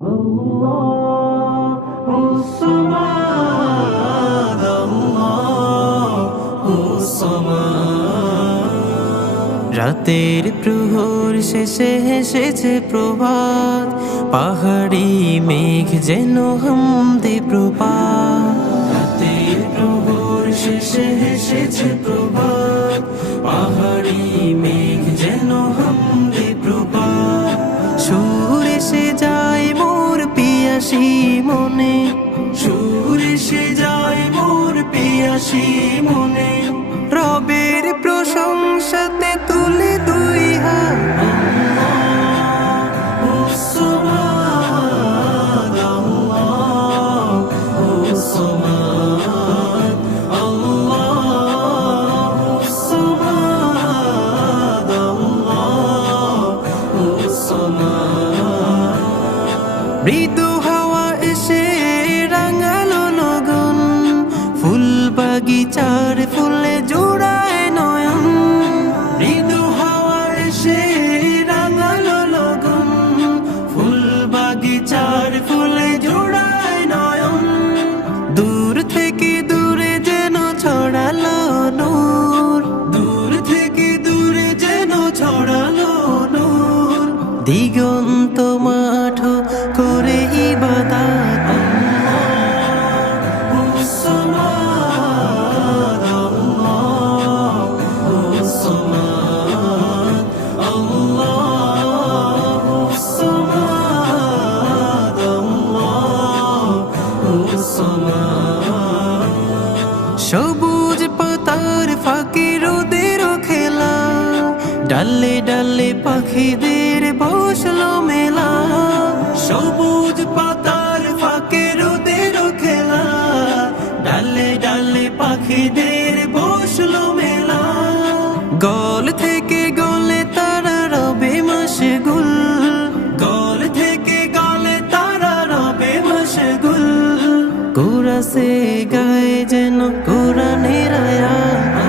রাতের প্রহর শেষে এসেছে প্রভাত, পাহাড়ি মেঘ যেন হামদে প্রপাত। রাতের প্রহর শেষে এসেছে প্রভাত, পাহাড়ি মেঘ যেন হামদে প্রপাত। সুর এসে যায় মোর পিয়াসী মনে, সুর এসে যায় মোর পিয়াসী মনে। রবের প্রশংসাতে তুলে দুই হাত, মৃদু হাওয়া এসে রাঙালো লগন, ফুল বাগিচার ফুলে জোড়ায় নয়ন। মৃদু হাওয়া এসে রাঙালো লগন, ফুল বাগিচার ফুলে জোড়ায় নয়ন। দূর থেকে দূরে যেন ছড়ালো নূর, দূর থেকে দূরে যেন ছড়ালো নূর। দিগন্ত মাঠ করে ইবাদত, সবুজ পাতার ফাঁকে রোদের খেলা, ডালে ডালে পাখিদের বসলো মেলা। সবুজ পাতার ফাঁকে রোদের খেলা, ডালে ডালে পাখিদের বসলো মেলা। গল থেকে গলে তারা রবে মশগুল, গল থেকে গলে তারা রবে মশগুল। কোরাসে গায়ে যেন কোরআনের আয়াত,